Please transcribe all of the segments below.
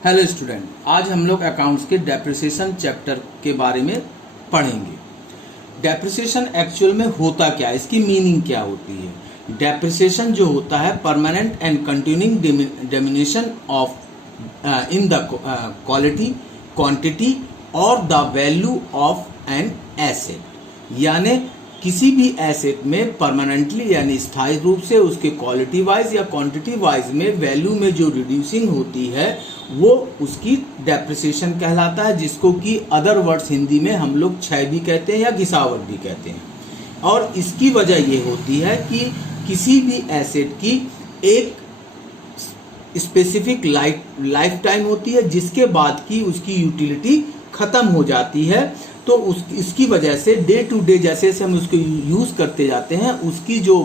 Hello student, आज हम लोग अकाउंट्स के डेप्रिसिएशन चैप्टर के बारे में पढ़ेंगे। डेप्रिसिएशन एक्चुअल में होता क्या है, इसकी मीनिंग क्या होती है। डेप्रिसिएशन जो होता है permanent and continuing diminution of in the quality, quantity और the value of an asset, यानी किसी भी एसेट में परमानेंटली यानी स्थायी रूप से उसके क्वालिटी वाइज या क्वांटिटी वाइज में वैल्यू में जो रिड्यूसिंग होती है वो उसकी डेप्रिसिएशन कहलाता है, जिसको कि अदर वर्ड्स हिंदी में हम लोग क्षय भी कहते हैं या गिसावट भी कहते हैं। और इसकी वजह ये होती है कि किसी भी एसेट की एक स्पेसिफिक लाइफ टाइम होती है, जिसके बाद की उसकी यूटिलिटी खत्म हो जाती है। तो इसकी वजह से डे टू डे जैसे हम उसको यूज़ करते जाते हैं, उसकी जो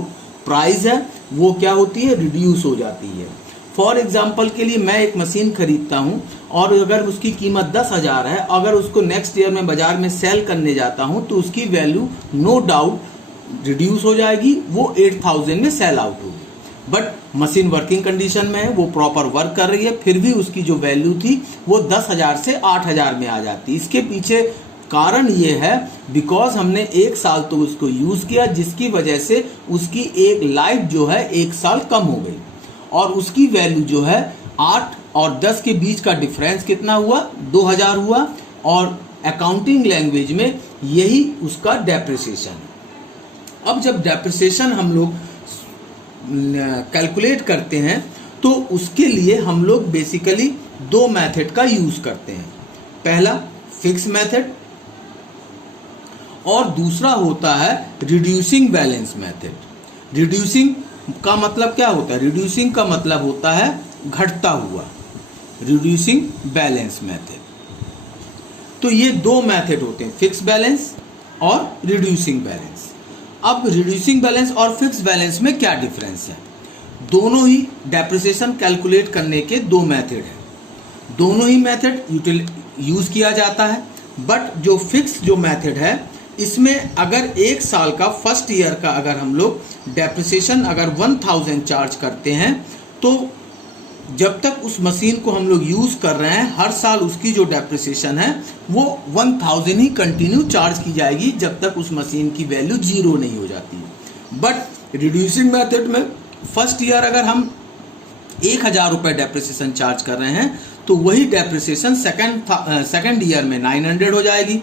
प्राइस है वो क्या होती है, रिड्यूस हो जाती है। फॉर एग्जाम्पल के लिए मैं एक मशीन खरीदता हूं और अगर उसकी कीमत 10,000 है, अगर उसको नेक्स्ट ईयर में बाजार में सेल करने जाता हूं तो उसकी वैल्यू नो डाउट रिड्यूस हो जाएगी, वो 8,000 में सेल आउट होगी। बट मशीन वर्किंग कंडीशन में है, वो प्रॉपर वर्क कर रही है, फिर भी उसकी जो वैल्यू थी वो 10,000 से 8,000 में आ जाती। इसके पीछे कारण ये है बिकॉज हमने एक साल तो उसको यूज़ किया, जिसकी वजह से उसकी एक लाइफ जो है एक साल कम हो गई और उसकी वैल्यू जो है 8 और 10 के बीच का डिफरेंस कितना हुआ, 2,000 हुआ। और अकाउंटिंग लैंग्वेज में यही उसका डेप्रिसिएशन है। अब जब डेप्रिसिएशन हम लोग कैलकुलेट करते हैं तो उसके लिए हम लोग बेसिकली दो मेथड का यूज़ करते हैं। पहला फिक्स मेथड और दूसरा होता है रिड्यूसिंग बैलेंस मेथड। रिड्यूसिंग का मतलब क्या होता है, रिड्यूसिंग का मतलब होता है घटता हुआ, रिड्यूसिंग बैलेंस मेथड। तो ये दो मेथड होते हैं, फिक्स बैलेंस और रिड्यूसिंग बैलेंस। अब रिड्यूसिंग बैलेंस और फिक्स बैलेंस में क्या डिफरेंस है। दोनों ही डेप्रिसिएशन कैलकुलेट करने के दो मेथड हैं, दोनों ही मेथड यूज किया जाता है। बट जो फिक्स जो मेथड है इसमें अगर एक साल का फर्स्ट ईयर का अगर हम लोग डेप्रिसिएशन अगर 1,000 चार्ज करते हैं तो जब तक उस मशीन को हम लोग यूज़ कर रहे हैं हर साल उसकी जो डेप्रिसिएशन है वो 1,000 ही कंटिन्यू चार्ज की जाएगी जब तक उस मशीन की वैल्यू 0 नहीं हो जाती है। बट रिड्यूसिंग मेथड में फर्स्ट ईयर अगर हम 1,000 रुपये डेप्रिसिएशन चार्ज कर रहे हैं तो वही डेप्रिसिएशन सेकंड ईयर में 900 हो जाएगी,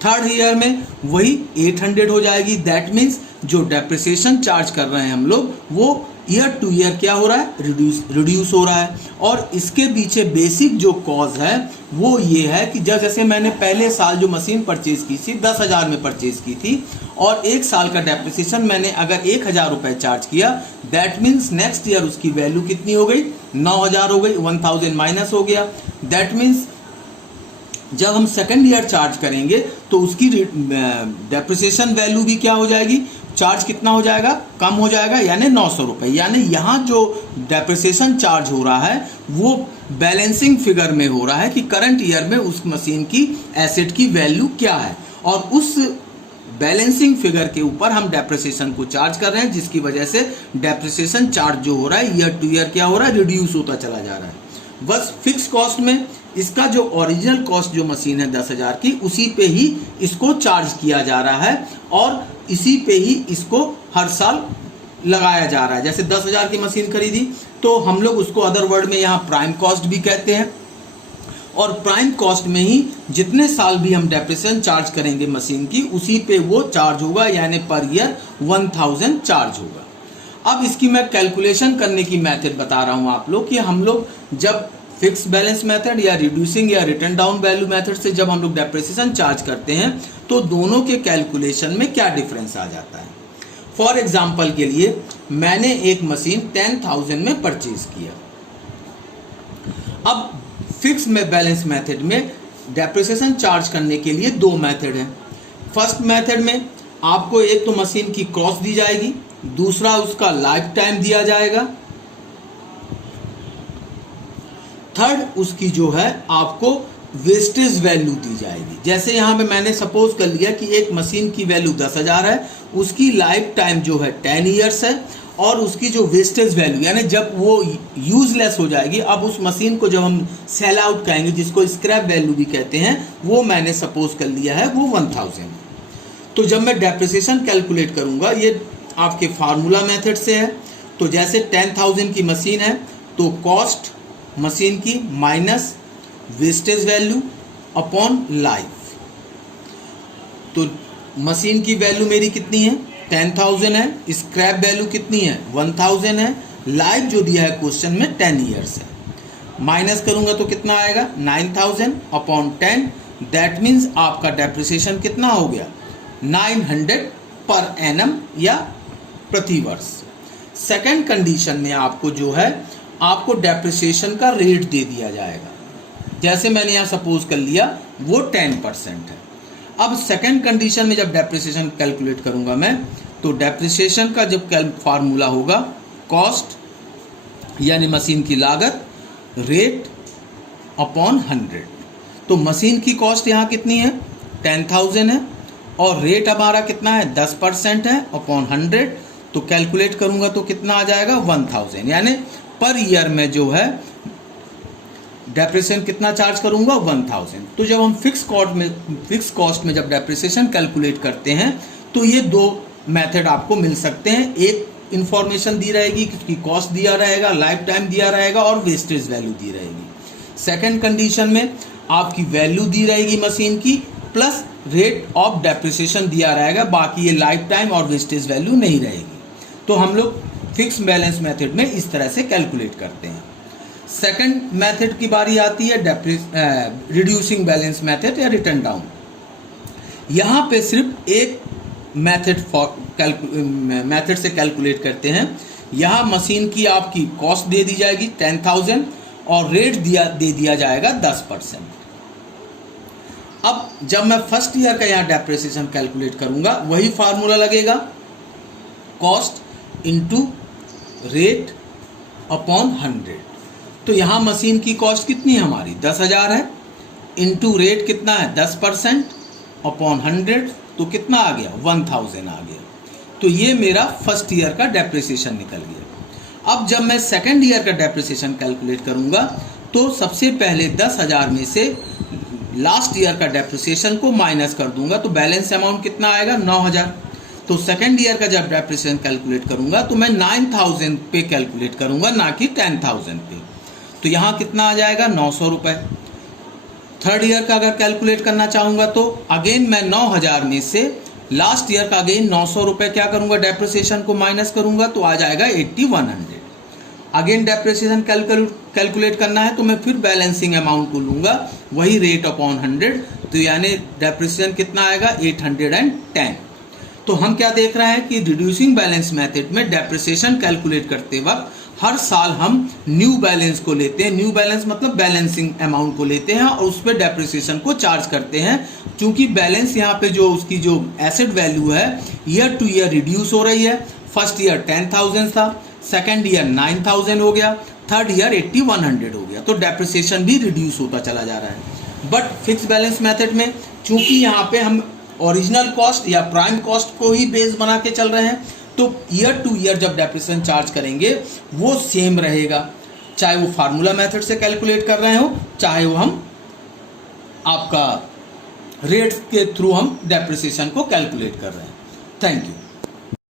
थर्ड ईयर में वही 800 हो जाएगी। दैट मीन्स जो डेप्रिसिएशन चार्ज कर रहे हैं हम लोग वो ईयर टू ईयर क्या हो रहा है, रिड्यूस हो रहा है। और इसके पीछे बेसिक जो कॉज है वो ये है कि जैसे मैंने पहले साल जो मशीन परचेज की थी 10,000 में परचेज की थी और एक साल का डेप्रिसिएशन मैंने अगर 1,000 रुपये चार्ज किया, दैट मीन्स नेक्स्ट ईयर उसकी वैल्यू कितनी हो गई, 9,000 हो गई, 1,000 माइनस हो गया। दैट मीन्स जब हम सेकंड ईयर चार्ज करेंगे तो उसकी डेप्रिसिएशन वैल्यू भी क्या हो जाएगी, चार्ज कितना हो जाएगा, कम हो जाएगा, यानी 900 रुपये। यानी यहाँ जो डेप्रिसिएशन चार्ज हो रहा है वो बैलेंसिंग फिगर में हो रहा है कि करंट ईयर में उस मशीन की एसेट की वैल्यू क्या है और उस बैलेंसिंग फिगर के ऊपर हम डेप्रिसिएशन को चार्ज कर रहे हैं, जिसकी वजह से डेप्रिसिएशन चार्ज जो हो रहा है ईयर टू ईयर क्या हो रहा है, रिड्यूस होता चला जा रहा है। बस फिक्स कॉस्ट में इसका जो ओरिजिनल कॉस्ट जो मशीन है 10,000 की, उसी पे ही इसको चार्ज किया जा रहा है और इसी पे ही इसको हर साल लगाया जा रहा है। जैसे 10,000 की मशीन खरीदी तो हम लोग उसको अदर वर्ड में यहाँ प्राइम कॉस्ट भी कहते हैं और प्राइम कॉस्ट में ही जितने साल भी हम डेप्रिसिएशन चार्ज करेंगे मशीन की उसी पे वो चार्ज होगा, यानी पर ईयर 1,000 चार्ज होगा। अब इसकी मैं कैलकुलेशन करने की मेथड बता रहा हूँ आप लोग कि हम लोग जब फिक्स बैलेंस मेथड या रिड्यूसिंग या रिटर्न डाउन वैल्यू मेथड से जब हम लोग डेप्रिसिएशन चार्ज करते हैं तो दोनों के कैलकुलेशन में क्या डिफरेंस आ जाता है। फॉर एग्जांपल के लिए मैंने एक मशीन 10,000 में परचेज किया। अब फिक्स में बैलेंस मेथड में डेप्रिसिएशन चार्ज करने के लिए दो मेथड हैं। फर्स्ट मेथड में आपको एक तो मशीन की कॉस्ट दी जाएगी, दूसरा उसका लाइफ टाइम दिया जाएगा, थर्ड उसकी जो है आपको वेस्टेज वैल्यू दी जाएगी। जैसे यहाँ पे मैंने सपोज कर लिया कि एक मशीन की वैल्यू 10,000 है, उसकी लाइफ टाइम जो है 10 ईयर्स है और उसकी जो वेस्टेज वैल्यू, यानी जब वो यूजलेस हो जाएगी, अब उस मशीन को जब हम सेल आउट करेंगे, जिसको स्क्रैप वैल्यू भी कहते हैं, वो मैंने सपोज कर लिया है वो 1000। तो जब मैं डेप्रिसिएशन कैलकुलेट करूंगा, ये आपके फार्मूला मेथड से है। तो जैसे 10,000 की मशीन है तो कॉस्ट मशीन की minus wastage value upon life. तो मशीन की वैल्यू मेरी कितनी है 10,000 है, स्क्रैप वैल्यू कितनी है 1000 है, लाइफ जो दिया है क्वेश्चन में 10 ईयर्स है। माइनस करूंगा तो कितना आएगा 9000 अपॉन 10, दैट मीन्स आपका डेप्रिसिएशन कितना हो गया 900 पर एनम या प्रति वर्ष। सेकंड कंडीशन में आपको जो है आपको डेप्रिसिएशन का रेट दे दिया जाएगा, जैसे मैंने यहाँ सपोज कर लिया वो 10% है। अब सेकंड कंडीशन में जब डेप्रिसिएशन कैलकुलेट करूंगा मैं, तो डेप्रिसिएशन का जब फार्मूला होगा कॉस्ट यानी मशीन की लागत रेट अपॉन 100। तो मशीन की कॉस्ट यहाँ कितनी है 10,000 है और रेट हमारा कितना है 10% है अपॉन 100। तो कैलकुलेट करूंगा तो कितना आ जाएगा 1000, यानी पर ईयर में जो है डेप्रिसिएशन कितना चार्ज करूंगा 1000। तो जब हम फिक्स कॉस्ट में जब डेप्रिसिएशन कैलकुलेट करते हैं तो ये दो मेथड आपको मिल सकते हैं। एक इंफॉर्मेशन दी रहेगी, उसकी कॉस्ट दिया रहेगा, लाइफ टाइम दिया रहेगा और वेस्टेज वैल्यू दी रहेगी। सेकंड कंडीशन में आपकी वैल्यू दी रहेगी मशीन की प्लस रेट ऑफ डेप्रिसिएशन दिया रहेगा, बाकी ये लाइफ टाइम और वेस्टेज वैल्यू नहीं रहेगी। तो हम लोग फिक्स बैलेंस मेथड में इस तरह से कैलकुलेट करते हैं। सेकंड मेथड की बारी आती है रिड्यूसिंग बैलेंस मेथड या रिटर्न डाउन। यहाँ पे सिर्फ एक मेथड से कैलकुलेट करते हैं। यहाँ मशीन की आपकी कॉस्ट दे दी जाएगी 10,000 और रेट दे दिया जाएगा 10%। अब जब मैं फर्स्ट ईयर का यहाँ डेप्रिसिएशन कैलकुलेट करूंगा वही फार्मूला लगेगा कॉस्ट इनटू रेट अपॉन 100। तो यहाँ मशीन की कॉस्ट कितनी है हमारी 10,000 है, इनटू रेट कितना है 10% अपॉन 100, तो कितना आ गया 1000 आ गया। तो ये मेरा फर्स्ट ईयर का डेप्रिसिएशन निकल गया। अब जब मैं सेकंड ईयर का डेप्रिसिएशन कैलकुलेट करूंगा तो सबसे पहले 10,000 में से लास्ट ईयर का डेप्रिसिएशन को माइनस कर दूंगा, तो बैलेंस अमाउंट कितना आएगा 9,000। तो सेकंड ईयर का जब डेप्रिसिएशन कैलकुलेट करूंगा तो मैं 9,000 पे कैलकुलेट करूंगा, ना कि 10,000 पे। तो यहाँ कितना आ जाएगा 900 रुपये। थर्ड ईयर का अगर कैलकुलेट करना चाहूँगा तो अगेन मैं 9,000 में से लास्ट ईयर का अगेन 900 रुपये क्या करूँगा डेप्रिसिएशन को माइनस करूँगा, तो आ जाएगा 8100। अगेन डेप्रिसिएशन कैलकुलेट करना है तो मैं फिर बैलेंसिंग अमाउंट को लूँगा, वही रेट अपॉन 100, तो यानी डेप्रिसिएशन कितना आएगा 810। तो हम क्या देख रहे हैं कि रिड्यूसिंग बैलेंस मेथड में डेप्रिसिएशन कैलकुलेट करते वक्त हर साल हम न्यू बैलेंस को लेते हैं। न्यू बैलेंस मतलब बैलेंसिंग अमाउंट को लेते हैं और उस पर डेप्रिसिएशन को चार्ज करते हैं। क्योंकि बैलेंस यहाँ पे जो उसकी जो एसेट वैल्यू है ईयर टू ईयर रिड्यूस हो रही है। फर्स्ट ईयर 10,000 था, सेकेंड ईयर 9,000 हो गया, थर्ड ईयर 8100 हो गया, तो डेप्रिसिएशन भी रिड्यूस होता चला जा रहा है। बट फिक्स बैलेंस मेथड में चूंकि यहाँ पे हम ओरिजिनल कॉस्ट या प्राइम कॉस्ट को ही बेस बना के चल रहे हैं, तो ईयर टू ईयर जब डेप्रिसिएशन चार्ज करेंगे वो सेम रहेगा, चाहे वो फार्मूला मेथड से कैलकुलेट कर रहे हो, चाहे वो हम आपका रेट के थ्रू हम डेप्रिसिएशन को कैलकुलेट कर रहे हैं। Thank you.